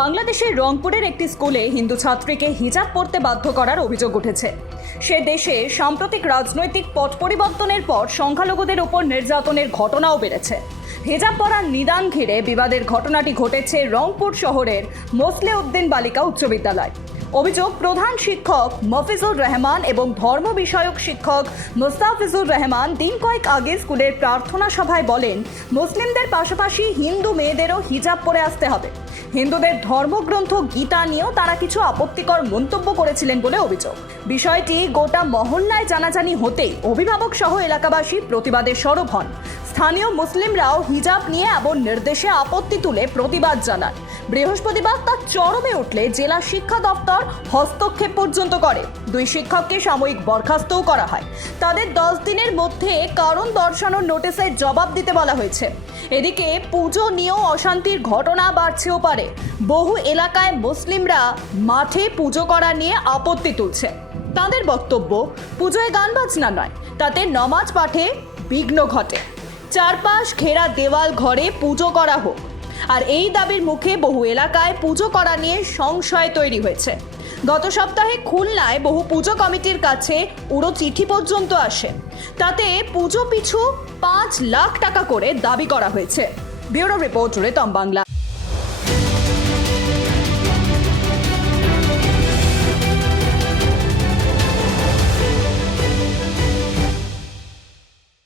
বাংলাদেশের রংপুরের একটি স্কুলে হিন্দু ছাত্রীকে হিজাব পরতে বাধ্য করার অভিযোগ উঠেছে। সে দেশে সাম্প্রতিক রাজনৈতিক পট পরিবর্তনের পর সংখ্যালঘুদের উপর নির্যাতনের ঘটনাও বেড়েছে। হিজাব পরার নিদান ঘিরে বিবাদের ঘটনাটি ঘটেছে রংপুর শহরের মোসলে উদ্দিন বালিকা উচ্চ বিদ্যালয়। অভিযোগ, প্রধান শিক্ষক মফিজুর রহমান এবং ধর্ম বিষয়ক শিক্ষক মুস্তাফিজুর রহমান দিন কয়েক আগে স্কুলের প্রার্থনা সভায় বলেন, মুসলিমদের পাশাপাশি হিন্দু মেয়েদেরও হিজাব পরে আসতে হবে। হিন্দুদের ধর্মগ্রন্থ গীতা নিয়েও তারা কিছু আপত্তিকর মন্তব্য করেছিলেন বলে অভিযোগ। বিষয়টি গোটা মহল্লায় জানাজানি হতেই অভিভাবক সহ এলাকাবাসী প্রতিবাদে সরব হন। স্থানীয় মুসলিমরাও হিজাব নিয়ে এমন নির্দেশে আপত্তি তুলে প্রতিবাদ জানান। বৃহস্পতিবার তা চরমে উঠলে জেলা শিক্ষা দপ্তর হস্তক্ষেপ পর্যন্ত করে। দুই শিক্ষককে সাময়িক বরখাস্তও করা হয়। তাদের দশ দিনের মধ্যে কারণ দর্শানোর নোটিশের জবাব দিতে বলা হয়েছে। এদিকে পুজো নিয়েও অশান্তির ঘটনা বাড়ছেও পারে। বহু এলাকায় মুসলিমরা মাঠে পুজো করা নিয়ে আপত্তি তুলছে। তাদের বক্তব্য, পুজোয় গান বাজনা নয়, তাতে নমাজ পাঠে বিঘ্ন ঘটে। চারপাশ ঘেরা দেওয়াল ঘরে পুজো করা হোক। আর এই দাবির মুখে বহু এলাকায় পুজো করা নিয়ে সংশয় তৈরি হয়েছে। গত সপ্তাহে খুলনায় বহু পুজো কমিটির কাছে উড়ো চিঠি পর্যন্ত আসে। তাতে পুজো পিছু পাঁচ লাখ টাকা করে দাবি করা হয়েছে। ব্যুরো রিপোর্ট রেতম বাংলা।